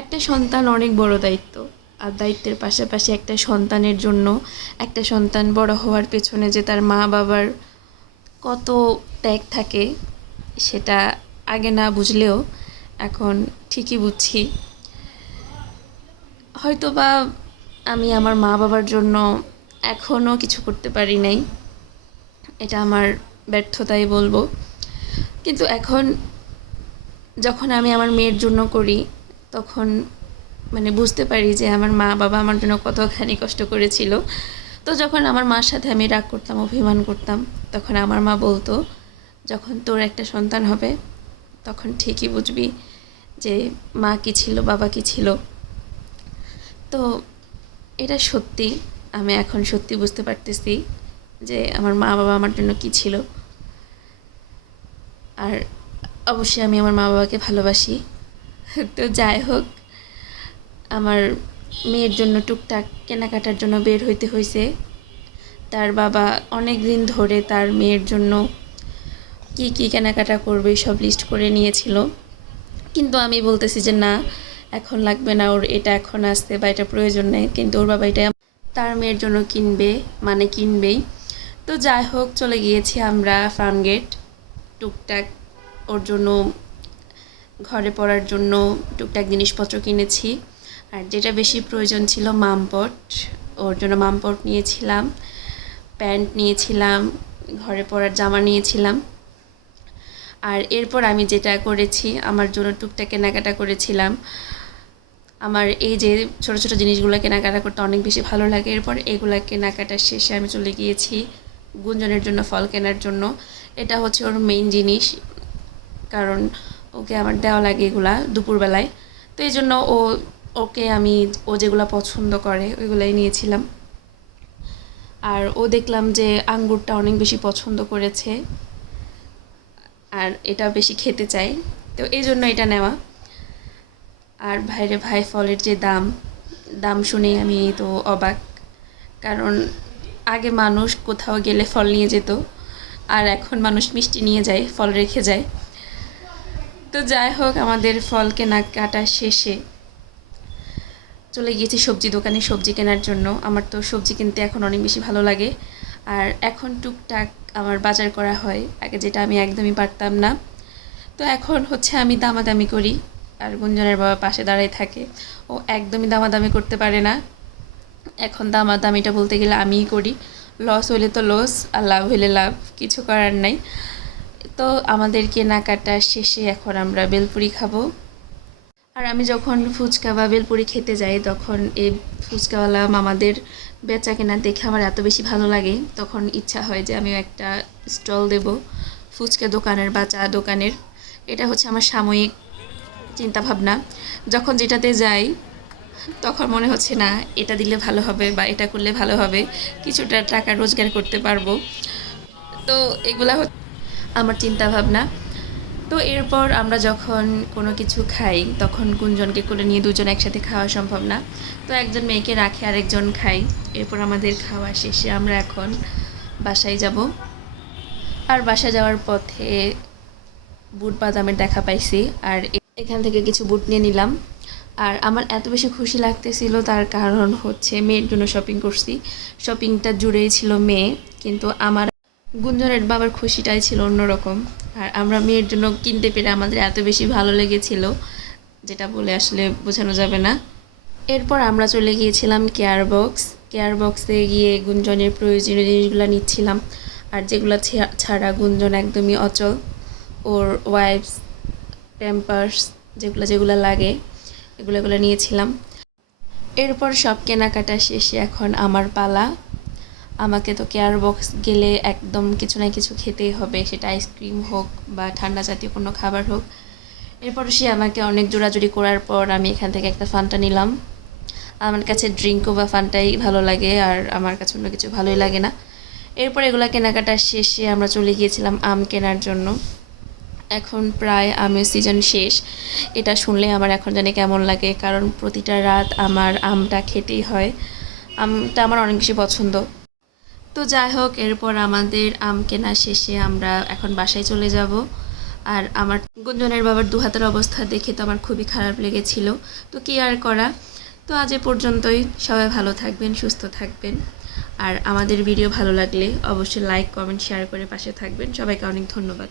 একটা সন্তান অনেক বড় দায়িত্ব। আর দায়িত্বের পাশাপাশি একটা সন্তানের জন্য একটা সন্তান বড় হওয়ার পেছনে যে তার মা বাবার কত ত্যাগ থাকে সেটা আগে না বুঝলেও এখন ঠিকই বুঝছি। হয়তোবা আমি আমার মা বাবার জন্য এখনও কিছু করতে পারি নাই, এটা আমার ব্যর্থতাই বলবো। কিন্তু এখন যখন আমি আমার মেয়ের জন্য করি তখন বুঝতে পারি যে আমার মা বাবা আমার জন্য কতখানি কষ্ট করেছিল। তো যখন আমার মার সাথে আমি রাগ করতাম, অভিমান করতাম, তখন আমার মা বলতো, যখন তোর একটা সন্তান হবে তখন ঠিকই বুঝবি যে মা কী ছিল, বাবা কী ছিল। তো এটা সত্যি, আমি এখন সত্যি বুঝতে পারতেছি যে আমার মা বাবা আমার জন্য কী ছিল। আর অবশ্যই আমি আমার মা বাবাকে ভালোবাসি। তো যাই হোক, আমার মেয়ের জন্য টুকটাক কেনাকাটার জন্য বের হইতে হয়েছে। তার বাবা অনেক দিন ধরে তার মেয়ের জন্য কি কি কেনাকাটা করবে সব লিস্ট করে নিয়েছিল, কিন্তু আমি বলতেছি যে না, এখন লাগবে না, ওর এটা এখন আসতে বা এটা প্রয়োজন নেই। কিন্তু ওর বাবা এটা তার মেয়ের জন্য কিনবে, কিনবেই। তো যাই হোক, চলে গিয়েছি আমরা ফার্মগেট। টুকটাক ওর জন্য, ঘরে পড়ার জন্য টুকটাক জিনিসপত্র কিনেছি। আর যেটা বেশি প্রয়োজন ছিল মামপট, ওর জন্য মামপট নিয়েছিলাম, প্যান্ট নিয়েছিলাম, ঘরে পরার জামা নিয়েছিলাম। আর এরপর আমি যেটা করেছি, আমার জন্য টুকটাক কেনাকাটা করেছিলাম। আমার এই যে ছোটো ছোটো জিনিসগুলো কেনাকাটা করতে অনেক বেশি ভালো লাগে। এরপর এগুলা কেনাকাটার শেষে আমি চলে গিয়েছি গুঞ্জনের জন্য ফল কেনার জন্য। এটা হচ্ছে ওর মেইন জিনিস, কারণ ওকে আমার দেওয়া লাগে এগুলা দুপুরবেলায়। তো এই জন্য ওকে আমি ও যেগুলো পছন্দ করে ওইগুলাই নিয়েছিলাম। আর ও দেখলাম যে আঙ্গুরটা অনেক বেশি পছন্দ করেছে আর এটা বেশি খেতে চাই, তো এই জন্য এটা নেওয়া। আর ভাইরে ভাই, ফলের যে দাম, দাম শুনে আমি তো অবাক। কারণ আগে মানুষ কোথাও গেলে ফল নিয়ে যেত, আর এখন মানুষ মিষ্টি নিয়ে যায়, ফল রেখে যায়। তো যাই হোক, আমাদের ফল কেনাকাটা শেষে চলে গিয়েছি সবজি দোকানে সবজি কেনার জন্য। আমার তো সবজি কিনতে এখন অনেক বেশি ভালো লাগে। আর এখন টুকটাক আমার বাজার করা হয়, আগে যেটা আমি একদমই পারতাম না। তো এখন হচ্ছে আমি দামাদামি করি, আর গুঞ্জনের বাবা পাশে দাঁড়াই থাকে। ও একদমই দামাদামি করতে পারে না। এখন দামাদামিটা বলতে গেলে আমিই করি। লস হইলে তো লস, আর লাভ হইলে লাভ, কিছু করার নাই। তো আমাদের কেনাকাটা শেষে এখন আমরা বেলপুরি খাবো। আর আমি যখন ফুচকা বা বেলপুরি খেতে যাই তখন এই ফুচকাওয়ালা মামাদের বেচা কেনা দেখে আমার এত বেশি ভালো লাগে, তখন ইচ্ছা হয় যে আমিও একটা স্টল দেব ফুচকা দোকানের বা চা দোকানের। এটা হচ্ছে আমার সাময়িক চিন্তাভাবনা। যখন যেটাতে যাই তখন মনে হচ্ছে না এটা দিলে ভালো হবে বা এটা করলে ভালো হবে, কিছুটা টাকা রোজগার করতে পারবো। তো এগুলা আমার চিন্তাভাবনা। তো এরপর আমরা যখন কোনো কিছু খাই তখন গুঞ্জনকে কোলে নিয়ে দুজন একসাথে খাওয়া সম্ভব না, তো একজন মেয়েকে রাখে আরেকজন খাই। এরপর আমাদের খাওয়া শেষে আমরা এখন বাসায় যাব। আর বাসায় যাওয়ার পথে বুট বাদামের দেখা পাইছি, আর এখান থেকে কিছু বুট নিয়ে নিলাম। আর আমার এত বেশি খুশি লাগতেছিল, তার কারণ হচ্ছে মেয়ের জন্য শপিং করছি, শপিংটা জুড়েই ছিল মেয়ে। কিন্তু আমার গুঞ্জনের বাবার খুশিটাই ছিল অন্যরকম। আর আমরা মেয়ের জন্য কিনতে পেরে আমাদের এত বেশি ভালো লেগেছিল, যেটা বলে আসলে বোঝানো যাবে না। এরপর আমরা চলে গিয়েছিলাম কেয়ার বক্স। কেয়ার বক্সে গিয়ে গুঞ্জনের প্রয়োজনীয় জিনিসগুলো নিচ্ছিলাম। আর যেগুলো ছাড়া গুঞ্জন একদমই অচল, ওর ওয়াইপস, প্যাম্পার্স, যেগুলো যেগুলো লাগে এগুলো নিয়েছিলাম। এরপর সব কেনাকাটা শেষে এখন আমার পালা। আমাকে তো কেয়ার বক্স গেলে একদম কিছু না কিছু খেতেই হবে, সেটা আইসক্রিম হোক বা ঠান্ডা জাতীয় কোনো খাবার হোক। এরপর সে আমাকে অনেক জোরাজুরি করার পর আমি এখান থেকে একটা ফান্টা নিলাম। আমার কাছে ড্রিঙ্কও বা ফান্টাই ভালো লাগে, আর আমার কাছে অন্য কিছু ভালোই লাগে না। এরপর এগুলো কেনাকাটা শেষে আমরা চলে গিয়েছিলাম আম কেনার জন্য। এখন প্রায় আমের সিজন শেষ, এটা শুনলে আমার এখন জানি কেমন লাগে, কারণ প্রতিটা রাত আমার আমটা খেতেই হয়। আমটা আমার অনেক বেশি পছন্দ। তো যাই হোক, এরপর আমাদের আম কেনা শেষে আমরা এখন বাসায় চলে যাব। আর আমার গুঞ্জনের বাবার দু হাতের অবস্থা দেখে তো আমার খুবই খারাপ লেগেছিল। তো কি আর করা। তো আজ এ পর্যন্তই। সবাই ভালো থাকবেন, সুস্থ থাকবেন। আর আমাদের ভিডিও ভালো লাগলে অবশ্যই লাইক, কমেন্ট, শেয়ার করে পাশে থাকবেন। সবাইকে অনেক ধন্যবাদ।